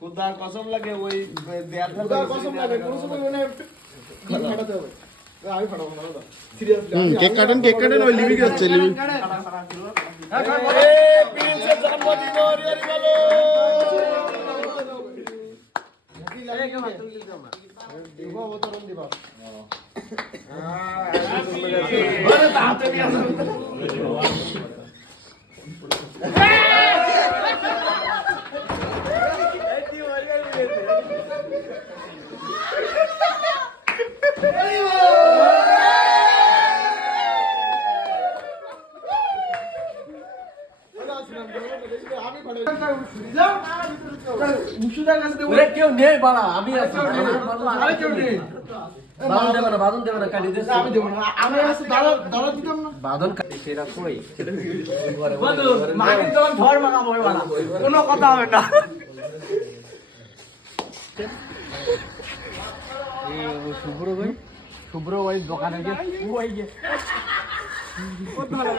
খুদার কসম লাগে ওই খুদার কসম লাগে কোন সময় মানে ফাটাতে হবে আমি ফাটাবো না দাদা সিরিয়াসলি কেক কাটেন ওই লিভিং হচ্ছে লিভিং প্রিন্সের জন্মদিন ওরি বলো দিবা অবতরণ দিবা বলে তাতে নিয়ে আসো আমি ফাটাই যাও মুশুদার কাছে দেব ওরে কেউ নেই বাড়া আমি আছি আরে কেউ নেই বাদন দেবে না কাটি দিস আমি দেব না আমি আছে দাদা দিতাম না বাদন কাটি সেটা কই বন্ধু মাকে যখন ধর মাকা বই বানা কোনো কথা হবে না শুভ্র ওই দোকানে গিয়ে ওই গিয়ে কত ভালো